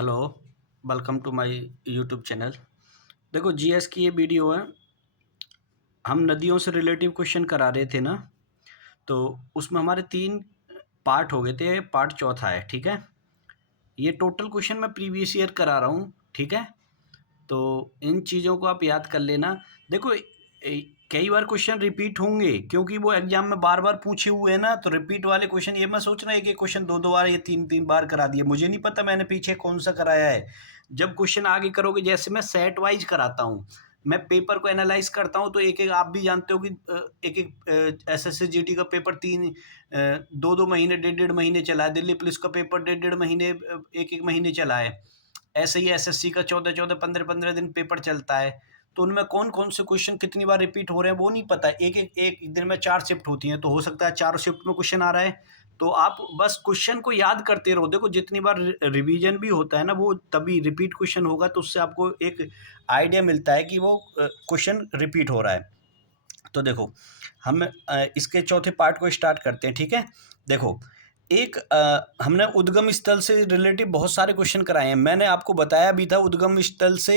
Hello, welcome to my YouTube channel. देखो GS की ये वीडियो है। हम नदियों से रिलेटिव क्वेश्चन करा रहे थे ना, तो उसमें हमारे 3 पार्ट हो गए थे, पार्ट चौथा है, ठीक है? ये टोटल क्वेश्चन मैं प्रीवियस ईयर करा रहा हूँ, ठीक है? तो इन चीज़ों को आप याद कर लेना। देखो कई बार क्वेश्चन रिपीट होंगे क्योंकि वो एग्जाम में बार-बार पूछे हुए हैं ना, तो रिपीट वाले क्वेश्चन ये मैं सोच रहा है कि क्वेश्चन 2-2 बार या 3-3 बार करा दिए। मुझे नहीं पता मैंने पीछे कौन-सा कराया है। जब क्वेश्चन आगे करोगे, जैसे मैं सेट वाइज़ कराता हूँ, मैं पेपर को एनालाइज़ करता हूँ, तो एक-एक आप भी जानते हो कि एक-एक एसएससी जीडी का पेपर 2-2 महीने, डेढ़-डेढ़ महीने चला है। दिल्ली पुलिस का पेपर डेढ़-डेढ़ महीने, 1-1 महीने चला है। ऐसे ही एसएससी का 14-14, 15-15 दिन पेपर चलता है। तो उनमें कौन-कौन से क्वेश्चन कितनी बार रिपीट हो रहे हैं वो नहीं पता। एक दिन में 4 शिफ्ट होती हैं, तो हो सकता है चारों शिफ्ट में क्वेश्चन आ रहा है। तो आप बस क्वेश्चन को याद करते रहो। देखो जितनी बार रिवीजन भी होता है ना, वो तभी रिपीट क्वेश्चन होगा, तो उससे आपको एक आइडिया मिलता है कि वो क्वेश्चन रिपीट हो रहा है। तो देखो हम इसके चौथे पार्ट को स्टार्ट करते हैं, ठीक है? देखो हमने उद्गम स्थल से रिलेटिव बहुत सारे क्वेश्चन कराए हैं। मैंने आपको बताया भी था उद्गम स्थल से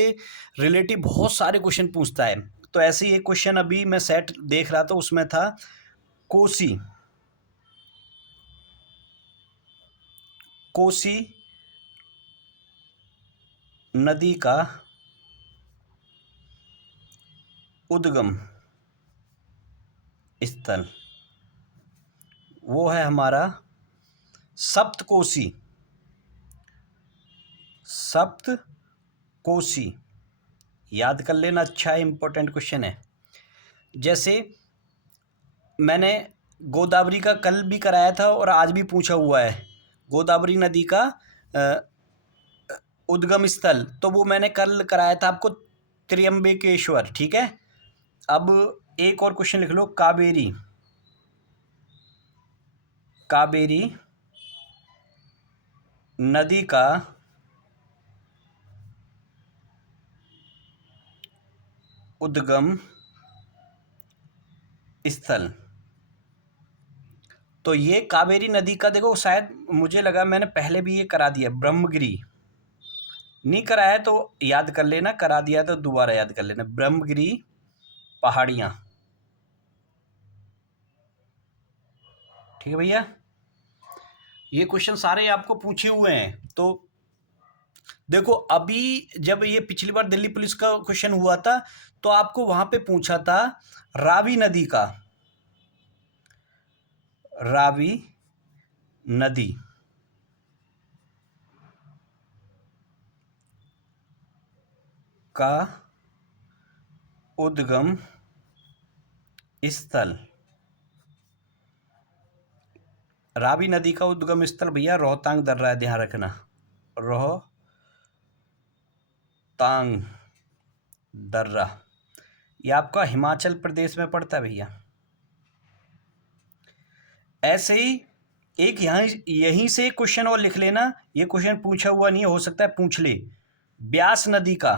रिलेटिव बहुत सारे क्वेश्चन पूछता है। तो ऐसे ही एक क्वेश्चन अभी मैं सेट देख रहा था, उसमें था कोसी कोसी नदी का उद्गम स्थल, वो है हमारा सप्तकोसी। सप्तकोसी याद कर लेना, अच्छा इंपॉर्टेंट क्वेश्चन है। जैसे मैंने गोदावरी का कल भी कराया था और आज भी पूछा हुआ है, गोदावरी नदी का उद्गम स्थल, तो वो मैंने कल कराया था आपको, त्र्यंबकेश्वर, ठीक है? अब एक और क्वेश्चन लिख लो, कावेरी कावेरी नदी का उद्गम स्थल। तो ये कावेरी नदी का, देखो शायद मुझे लगा मैंने पहले भी ये करा दिया, ब्रह्मगिरी। नहीं कराया तो याद कर लेना, करा दिया तो दोबारा याद कर लेना। ब्रह्मगिरी पहाड़ियाँ, ठीक है भैया? ये क्वेश्चन सारे आपको पूछे हुए हैं। तो देखो अभी जब ये पिछली बार दिल्ली पुलिस का क्वेश्चन हुआ था, तो आपको वहां पे पूछा था रावी नदी का, रावी नदी का उद्गम स्थल। रावी नदी का उद्गम स्थल भैया रोहतांग दर्रा है, ध्यान रखना, रोहतांग दर्रा। ये आपका हिमाचल प्रदेश में पड़ता है भैया। ऐसे ही एक यहाँ यहीं से क्वेश्चन और लिख लेना, ये क्वेश्चन पूछा हुआ नहीं है, हो सकता है पूछ ले। ब्यास नदी का,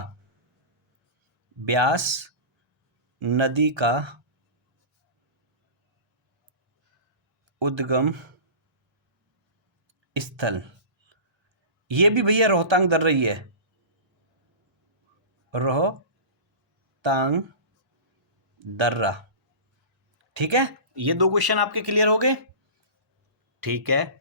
ब्यास नदी का उद्गम स्थल, ये भी भैया रोहतांग दर्रा ही है, रोहतांग दर्रा, ठीक है? ये 2 क्वेश्चन आपके क्लियर हो गए, ठीक है?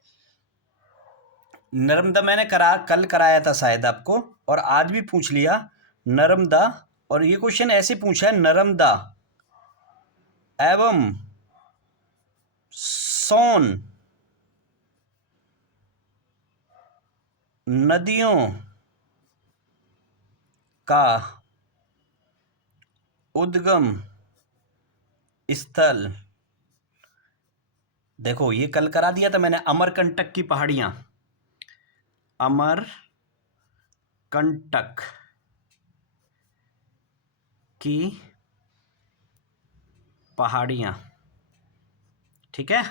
नर्मदा मैंने कल कराया था शायद आपको, और आज भी पूछ लिया नर्मदा। और ये क्वेश्चन ऐसे पूछा है, नर्मदा एवं सोन नदियों का उद्गम स्थल। देखो ये कल करा दिया था मैंने, अमरकंटक की पहाड़ियां, अमरकंटक की पहाड़ियां, ठीक है?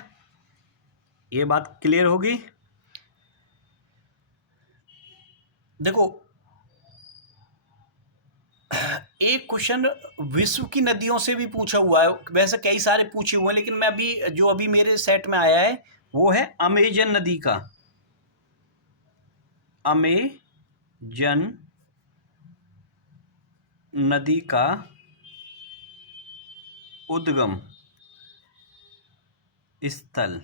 ये बात क्लियर होगी। देखो एक क्वेश्चन विश्व की नदियों से भी पूछा हुआ है, वैसे कई सारे पूछे हुए हैं, लेकिन मैं अभी मेरे सेट में आया है वो है अमेजन नदी का, अमेजन जन नदी का उद्गम स्थल,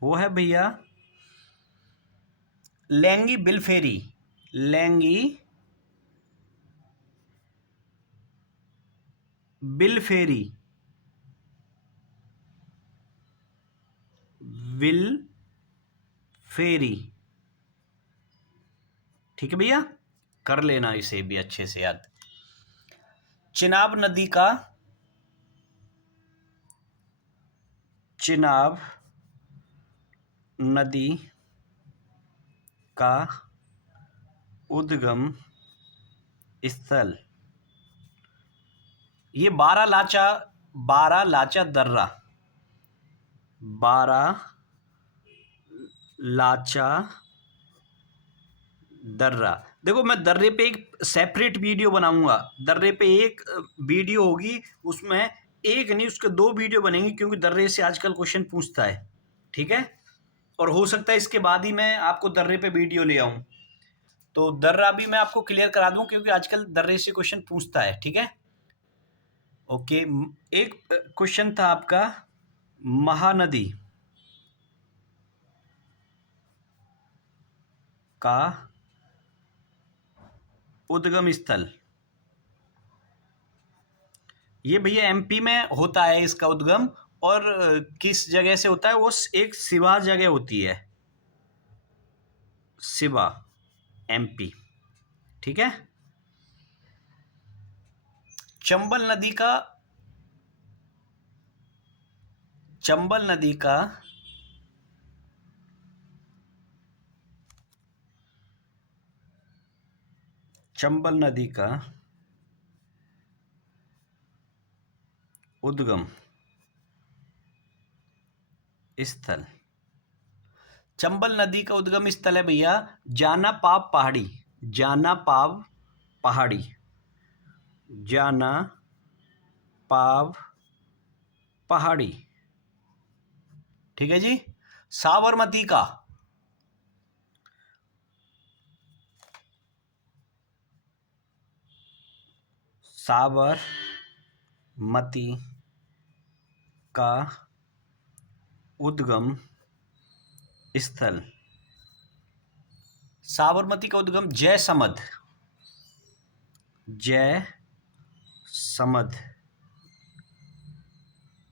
वो है भैया लैंगी बिलफेरी। लैंगी बिलफेरी, विल फेरी। ठीक है भैया, कर लेना इसे भी अच्छे से याद। चिनाब नदी का, चिनाब नदी का उद्गम स्थल, ये बारालाचा दर्रा, बारालाचा दर्रा। देखो मैं दर्रे पे एक सेपरेट वीडियो बनाऊंगा, दर्रे पे एक वीडियो होगी, उसमें एक नहीं उसके दो वीडियो बनेंगी, क्योंकि दर्रे से आजकल क्वेश्चन पूछता है। ठीक है, और हो सकता है इसके बाद ही मैं आपको दर्रे पे वीडियो ले आऊं, तो दर्रा भी मैं आपको क्लियर करा दूं, क्योंकि आजकल दर्रे से क्वेश्चन पूछता है। ठीक है, ओके। एक क्वेश्चन था आपका, महानदी का उद्गम स्थल, ये भैया एमपी में होता है इसका उद्गम, और किस जगह से होता है, वो एक सिवा जगह होती है, सिवा, एमपी। ठीक है, चंबल नदी का, चंबल नदी का चंबल नदी का उद्गम स्थल, चंबल नदी का उद्गम स्थल है भैया जाना पाव पहाड़ी, जाना पाव पहाड़ी, जाना पाव पहाड़ी। ठीक है जी। साबरमती का, साबरमती का उद्गम स्थल, साबरमती का उद्गम जयसमद, जयसमद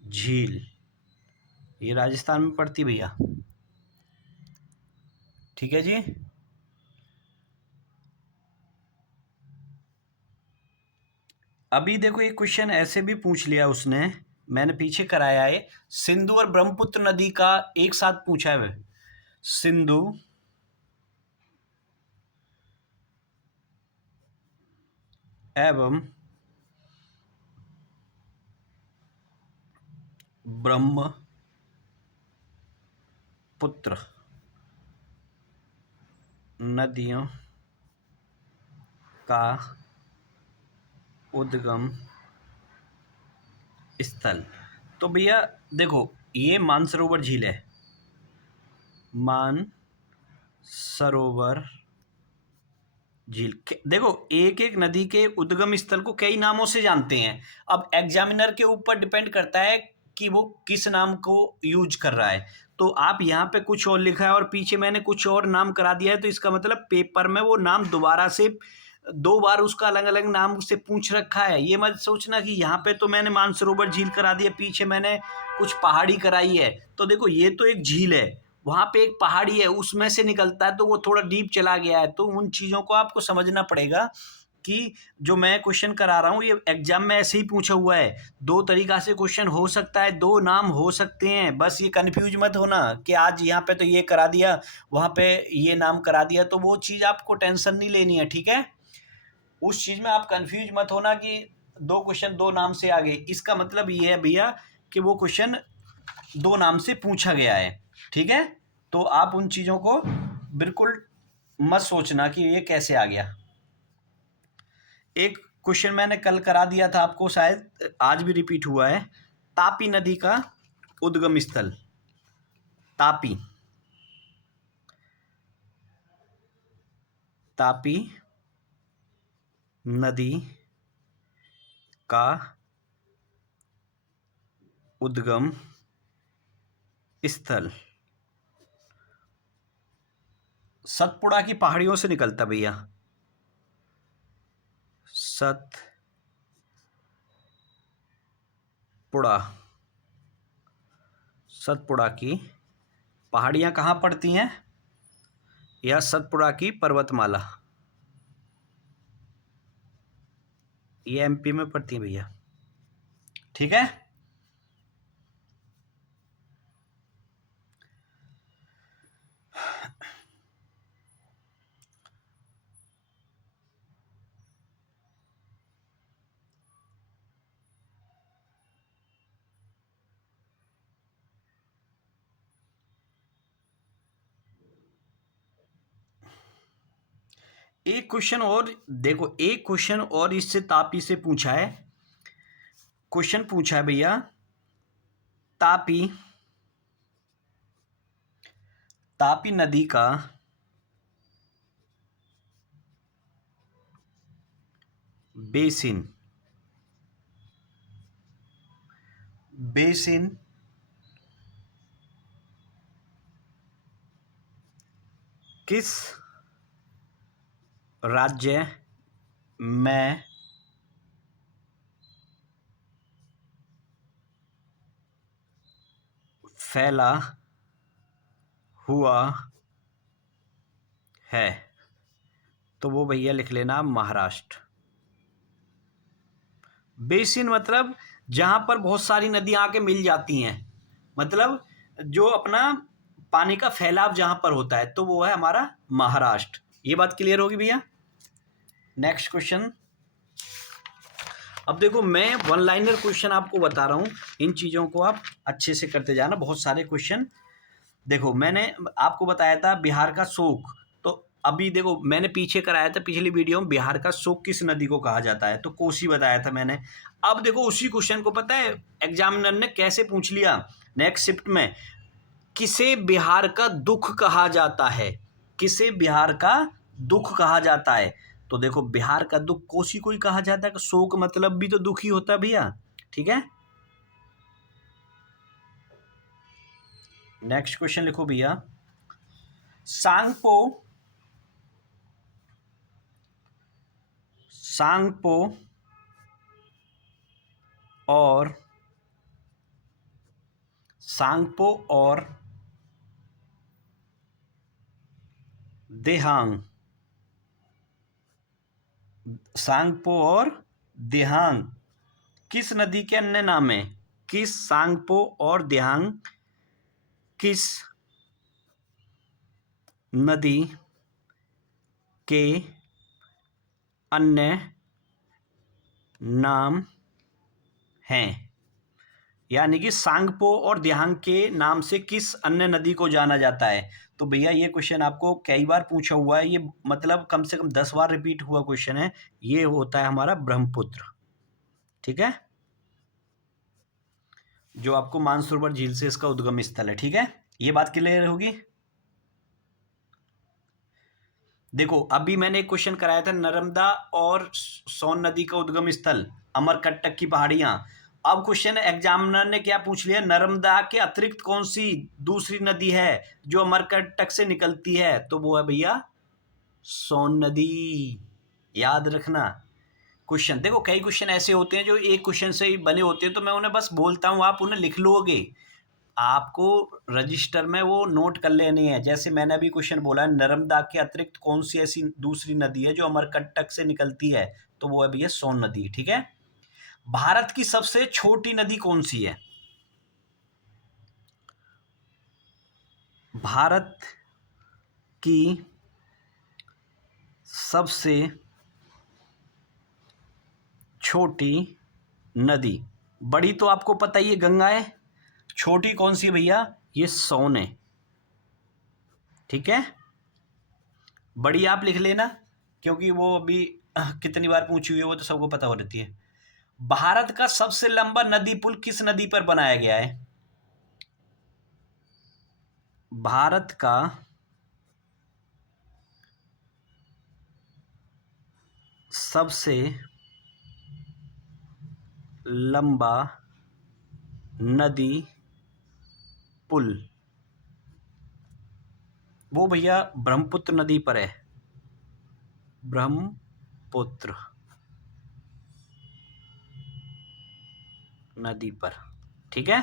झील, ये राजस्थान में पड़ती भैया। ठीक है जी। अभी देखो एक क्वेश्चन ऐसे भी पूछ लिया उसने, मैंने पीछे कराया है, सिंधु और ब्रह्मपुत्र नदी का एक साथ पूछा है। सिंधु एवं ब्रह्मपुत्र नदियों का उद्गम स्थल, तो भैया देखो ये मानसरोवर झील है, मानसरोवर झील। देखो एक एक नदी के उद्गम स्थल को कई नामों से जानते हैं, अब एग्जामिनर के ऊपर डिपेंड करता है कि वो किस नाम को यूज कर रहा है। तो आप यहाँ पे कुछ और लिखा है और पीछे मैंने कुछ और नाम करा दिया है, तो इसका मतलब पेपर में वो नाम दोबारा से दो बार उसका अलग अलग नाम से पूछ रखा है। ये मत सोचना कि यहाँ पे तो मैंने मानसरोवर झील करा दिया, पीछे मैंने कुछ पहाड़ी कराई है। तो देखो ये तो एक झील है, वहाँ पे एक पहाड़ी है, उसमें से निकलता है, तो वो थोड़ा डीप चला गया है। तो उन चीज़ों को आपको समझना पड़ेगा कि जो मैं क्वेश्चन करा रहा हूँ ये एग्जाम में ऐसे ही पूछा हुआ है। दो तरीका से क्वेश्चन हो सकता है, दो नाम हो सकते हैं, बस ये कंफ्यूज मत होना कि आज यहाँ पे तो ये करा दिया, वहाँ पे ये नाम करा दिया, तो वो चीज़ आपको टेंशन नहीं लेनी है। ठीक है, उस चीज़ में आप कंफ्यूज मत होना कि दो क्वेश्चन दो नाम से आ गए, इसका मतलब ये है भैया कि वो क्वेश्चन दो नाम से पूछा गया है। ठीक है, तो आप उन चीज़ों को बिल्कुल मत सोचना कि ये कैसे आ गया। एक क्वेश्चन मैंने कल करा दिया था आपको, शायद आज भी रिपीट हुआ है, तापी नदी का उद्गम स्थल, तापी, तापी नदी का उद्गम स्थल सतपुड़ा की पहाड़ियों से निकलता भैया। सतपुड़ा की पहाड़ियाँ कहाँ पड़ती हैं? यह सतपुड़ा की पर्वतमाला, ये एमपी में पड़ती है भैया। ठीक है, एक क्वेश्चन और देखो, एक क्वेश्चन और इससे तापी से पूछा है। क्वेश्चन पूछा है भैया, तापी नदी का बेसिन किस राज्य में फैला हुआ है? तो वो भैया लिख लेना महाराष्ट्र। बेसिन मतलब जहां पर बहुत सारी नदियां आके मिल जाती हैं, मतलब जो अपना पानी का फैलाव जहां पर होता है, तो वो है हमारा महाराष्ट्र। ये बात क्लियर होगी भैया। Next question. अब देखो, मैं वन लाइनर क्वेश्चन आपको बता रहा हूं, इन चीजों को आप अच्छे से करते जाना। बहुत सारे क्वेश्चन देखो, मैंने आपको बताया था बिहार का शोक, तो अभी देखो मैंने पीछे कराया था पिछली वीडियो में, बिहार का शोक किस नदी को कहा जाता है, तो कोसी बताया था मैंने। अब देखो उसी क्वेश्चन को पता है एग्जामिनर ने कैसे पूछ लिया नेक्स्ट शिफ्ट में, किसे बिहार का दुख कहा जाता है? किसे बिहार का दुख कहा जाता है? तो देखो, बिहार का दुख कोसी को ही कहा जाता है। शोक मतलब भी तो दुख ही होता है भैया। ठीक है, नेक्स्ट क्वेश्चन लिखो भैया, सांगपो और देहांग, सांगपो और देहांग किस नदी के अन्य नाम है? सांगपो और देहांग किस नदी के अन्य नाम हैं? यानी कि सांगपो और देहांग के नाम से किस अन्य नदी को जाना जाता है? तो भैया ये क्वेश्चन आपको कई बार पूछा हुआ है, ये मतलब कम से कम 10 बार रिपीट हुआ क्वेश्चन है। ये होता है हमारा ब्रह्मपुत्र। ठीक है, जो आपको मानसरोवर झील से इसका उद्गम स्थल है। ठीक है, ये बात क्लियर होगी। देखो, अभी मैंने एक क्वेश्चन कराया था, नर्मदा और सोन नदी का उद्गम स्थल अमरकंटक की पहाड़ियां। अब क्वेश्चन एग्जामिनर ने क्या पूछ लिया, नर्मदा के अतिरिक्त कौन सी दूसरी नदी है जो अमरकंटक से निकलती है? तो वो है भैया सोन नदी। याद रखना क्वेश्चन। देखो, कई क्वेश्चन ऐसे होते हैं जो एक क्वेश्चन से ही बने होते हैं, तो मैं उन्हें बस बोलता हूँ, आप उन्हें लिख लोगे। आपको रजिस्टर में वो नोट कर लेनी है। जैसे मैंने अभी क्वेश्चन बोला है, नर्मदा के अतिरिक्त कौन सी ऐसी दूसरी नदी है जो अमरकंटक से निकलती है? तो वो है भैया सोन नदी। ठीक है, भारत की सबसे छोटी नदी कौन सी है? भारत की सबसे छोटी नदी, बड़ी तो आपको पता ही है गंगा है, छोटी कौन सी है भैया? ये सोन है। ठीक है, बड़ी आप लिख लेना, क्योंकि वो अभी कितनी बार पूछी हुई है वो तो सबको पता हो रहती है। भारत का सबसे लंबा नदी पुल किस नदी पर बनाया गया है? भारत का सबसे लंबा नदी पुल, वो भैया ब्रह्मपुत्र नदी पर है, ब्रह्मपुत्र नदी पर। ठीक है,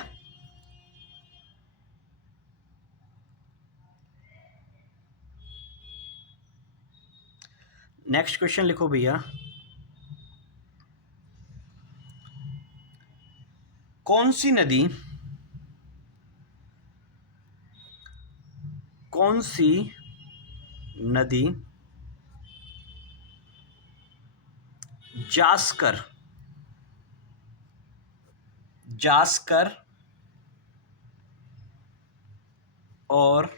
नेक्स्ट क्वेश्चन लिखो भैया। कौन सी नदी जास्कर और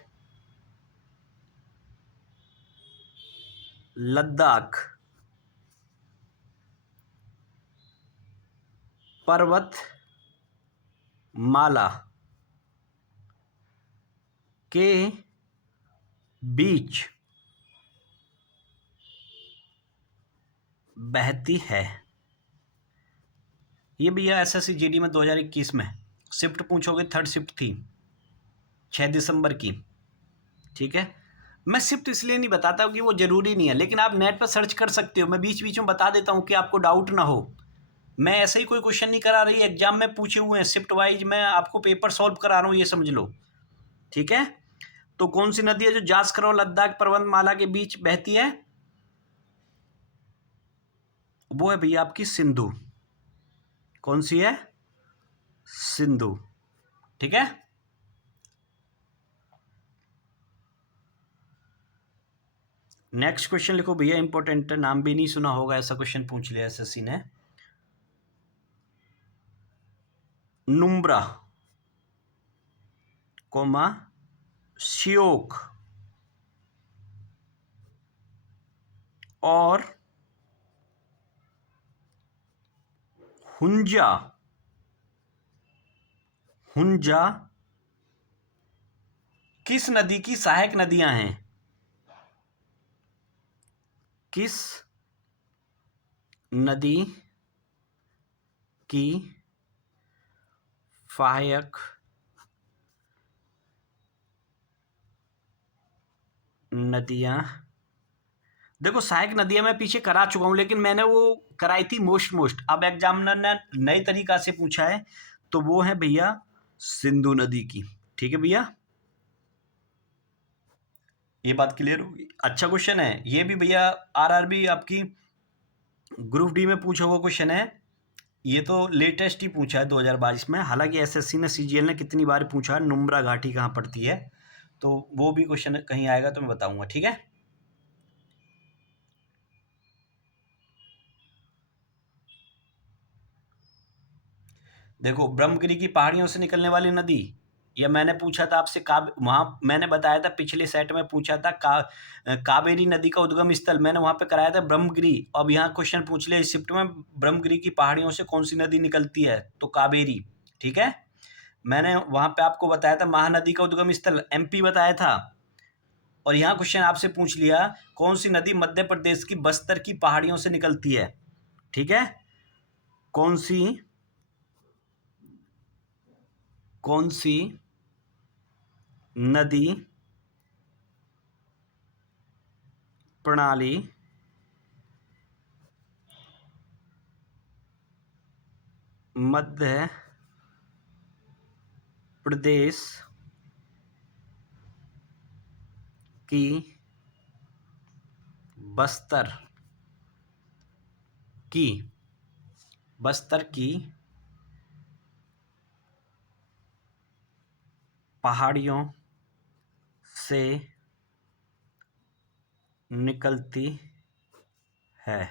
लद्दाख पर्वत माला के बीच बहती है? ये भैया एसएससी जीडी में 2021 में शिफ्ट पूछोगे, थर्ड शिफ्ट थी 6 दिसंबर की। ठीक है, मैं शिफ्ट इसलिए नहीं बताता कि वो जरूरी नहीं है, लेकिन आप नेट पर सर्च कर सकते हो, मैं बीच बीच में बता देता हूँ कि आपको डाउट ना हो। मैं ऐसे ही कोई क्वेश्चन नहीं करा रही, एग्जाम में पूछे हुए हैं शिफ्ट वाइज, मैं आपको पेपर सॉल्व करा रहा हूँ, ये समझ लो। ठीक है, तो कौन सी नदी है जो जास्कर और लद्दाख पर्वतमाला के बीच बहती है? वो है भैया आपकी सिंधु। कौन सी है? सिंधु। ठीक है, नेक्स्ट क्वेश्चन लिखो भैया, इंपॉर्टेंट है, नाम भी नहीं सुना होगा, ऐसा क्वेश्चन पूछ लिया एसएससी ने। नुब्रा कोमा श्योक और हुंजा किस नदी की सहायक नदियां हैं? किस नदी की सहायक नदियां? देखो सहायक नदियां मैं पीछे करा चुका हूं, लेकिन मैंने वो कराई थी मोस्ट। अब एग्जामिनर ने नई तरीका से पूछा है, तो वो है भैया सिंधु नदी की। ठीक है भैया, ये बात क्लियर होगी। अच्छा क्वेश्चन है ये भी भैया, आरआरबी आपकी ग्रुप डी में पूछा हुआ क्वेश्चन है। ये तो लेटेस्ट ही पूछा है 2022 में, हालांकि एसएससी ने सीजीएल ने कितनी बार पूछा है नुब्रा घाटी कहाँ पड़ती है, तो वो भी क्वेश्चन कहीं आएगा तो मैं बताऊंगा। ठीक है, देखो ब्रह्मगिरी की पहाड़ियों से निकलने वाली नदी, या मैंने पूछा था आपसे वहां मैंने बताया था पिछले सेट में पूछा था कावेरी नदी का उद्गम स्थल, मैंने वहां पे कराया था ब्रह्मगिरी। अब यहाँ क्वेश्चन पूछ लिया इस शिफ्ट में, ब्रह्मगिरी की पहाड़ियों से कौन सी नदी निकलती है, तो कावेरी। ठीक है, मैंने वहां पे आपको बताया था महानदी का उद्गम स्थल एमपी बताया था। और यहाँ क्वेश्चन आपसे पूछ लिया कौन सी नदी मध्य प्रदेश की बस्तर की पहाड़ियों से निकलती है। ठीक है, कौन सी नदी प्रणाली मध्य प्रदेश की बस्तर की पहाड़ियों से निकलती है?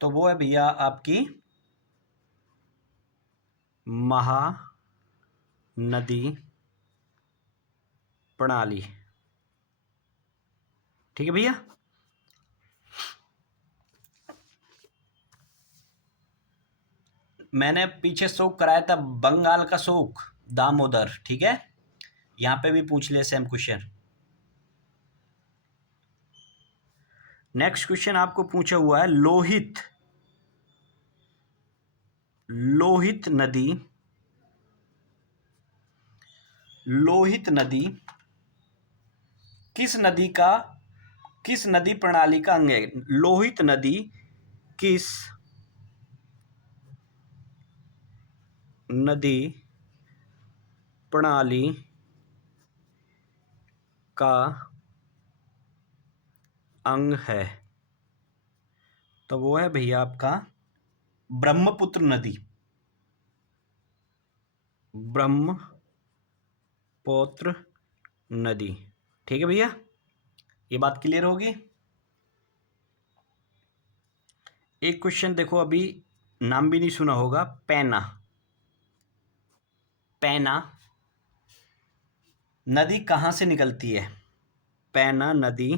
तो वो है भैया आपकी महानदी प्रणाली। ठीक है भैया, मैंने पीछे शोक कराया था बंगाल का शोक दामोदर। ठीक है, यहां पे भी पूछ लिया सेम क्वेश्चन। नेक्स्ट क्वेश्चन आपको पूछा हुआ है, लोहित नदी, लोहित नदी किस नदी प्रणाली का अंग है? लोहित नदी किस नदी प्रणाली का अंग है? तो वो है भैया आपका ब्रह्मपुत्र नदी, ब्रह्मपुत्र नदी। ठीक है भैया, ये बात क्लियर होगी। एक क्वेश्चन देखो, अभी नाम भी नहीं सुना होगा, पैना। पैना नदी कहाँ से निकलती है? पैना नदी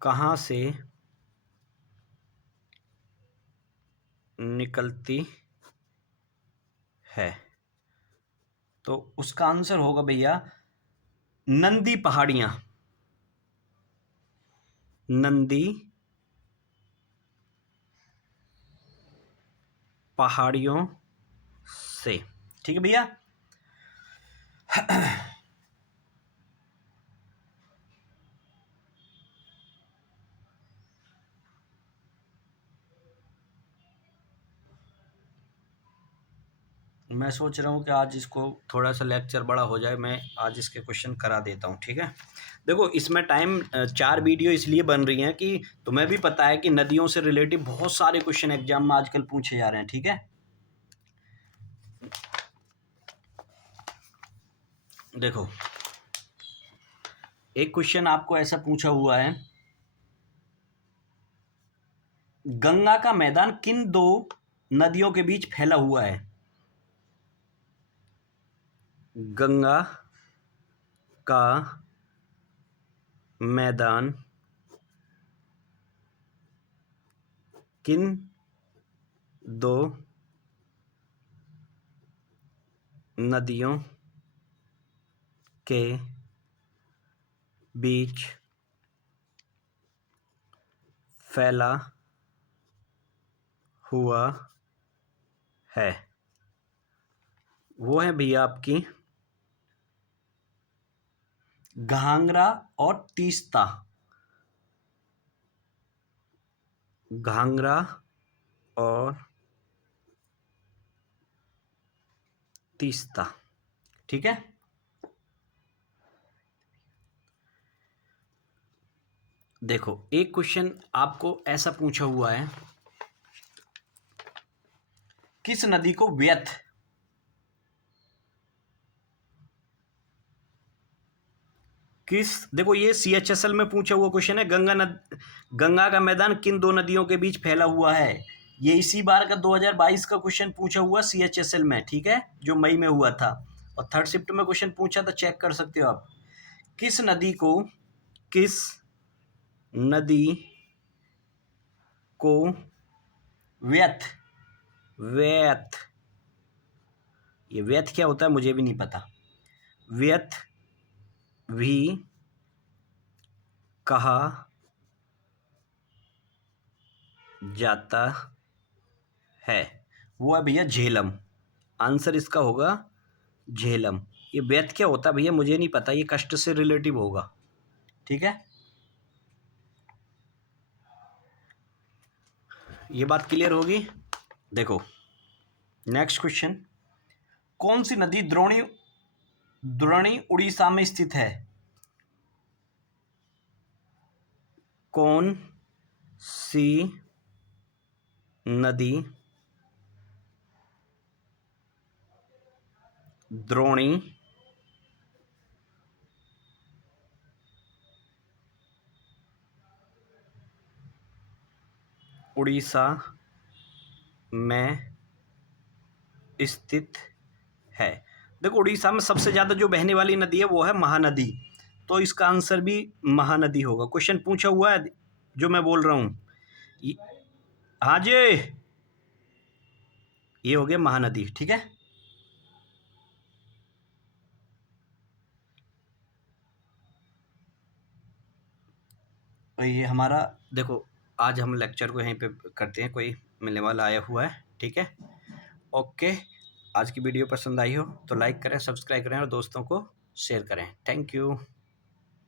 कहाँ से निकलती है? तो उसका आंसर होगा भैया नंदी पहाड़ियां, नंदी पहाड़ियों से। ठीक है भैया। मैं सोच रहा हूँ कि आज इसको थोड़ा सा लेक्चर बड़ा हो जाए, मैं आज इसके क्वेश्चन करा देता हूँ। ठीक है, देखो इसमें टाइम 4 वीडियो इसलिए बन रही हैं कि तुम्हें भी पता है कि नदियों से रिलेटिव बहुत सारे क्वेश्चन एग्जाम में आजकल पूछे जा रहे हैं। ठीक है, देखो एक क्वेश्चन आपको ऐसा पूछा हुआ है, गंगा का मैदान किन 2 नदियों के बीच फैला हुआ है? गंगा का मैदान किन 2 नदियों के बीच फैला हुआ है? वो है भैया आपकी घाघरा और तीस्ता। घाघरा और तीस्ता। ठीक है, देखो एक क्वेश्चन आपको ऐसा पूछा हुआ है, किस नदी को व्यथ देखो ये CHSL में पूछा हुआ क्वेश्चन है, गंगा का मैदान किन 2 नदियों के बीच फैला हुआ है? ये इसी बार का 2022 का क्वेश्चन पूछा हुआ CHSL में। ठीक है, जो मई में हुआ था, और 3rd शिफ्ट में क्वेश्चन पूछा था, चेक कर सकते हो आप। किस नदी को व्यथ ये व्यथ क्या होता है मुझे भी नहीं पता। व्यथ भी कहा जाता है? वो है भैया झेलम। आंसर इसका होगा झेलम। ये व्यथ क्या होता है भैया मुझे नहीं पता, ये कष्ट से रिलेटिव होगा। ठीक है, ये बात क्लियर होगी। देखो नेक्स्ट क्वेश्चन, कौन सी नदी द्रोणी उड़ीसा में स्थित है? कौन सी नदी द्रोणी उड़ीसा में स्थित है? देखो उड़ीसा में सबसे ज्यादा जो बहने वाली नदी है वो है महानदी, तो इसका आंसर भी महानदी होगा। क्वेश्चन पूछा हुआ है जो मैं बोल रहा हूं, हाँ जी, ये हो गया महानदी। ठीक है, ये हमारा देखो, आज हम लेक्चर को यहीं पे करते हैं, कोई मिलने वाला आया हुआ है, ठीक है? ओके, आज की वीडियो पसंद आई हो तो लाइक करें, सब्सक्राइब करें और दोस्तों को शेयर करें। Thank you.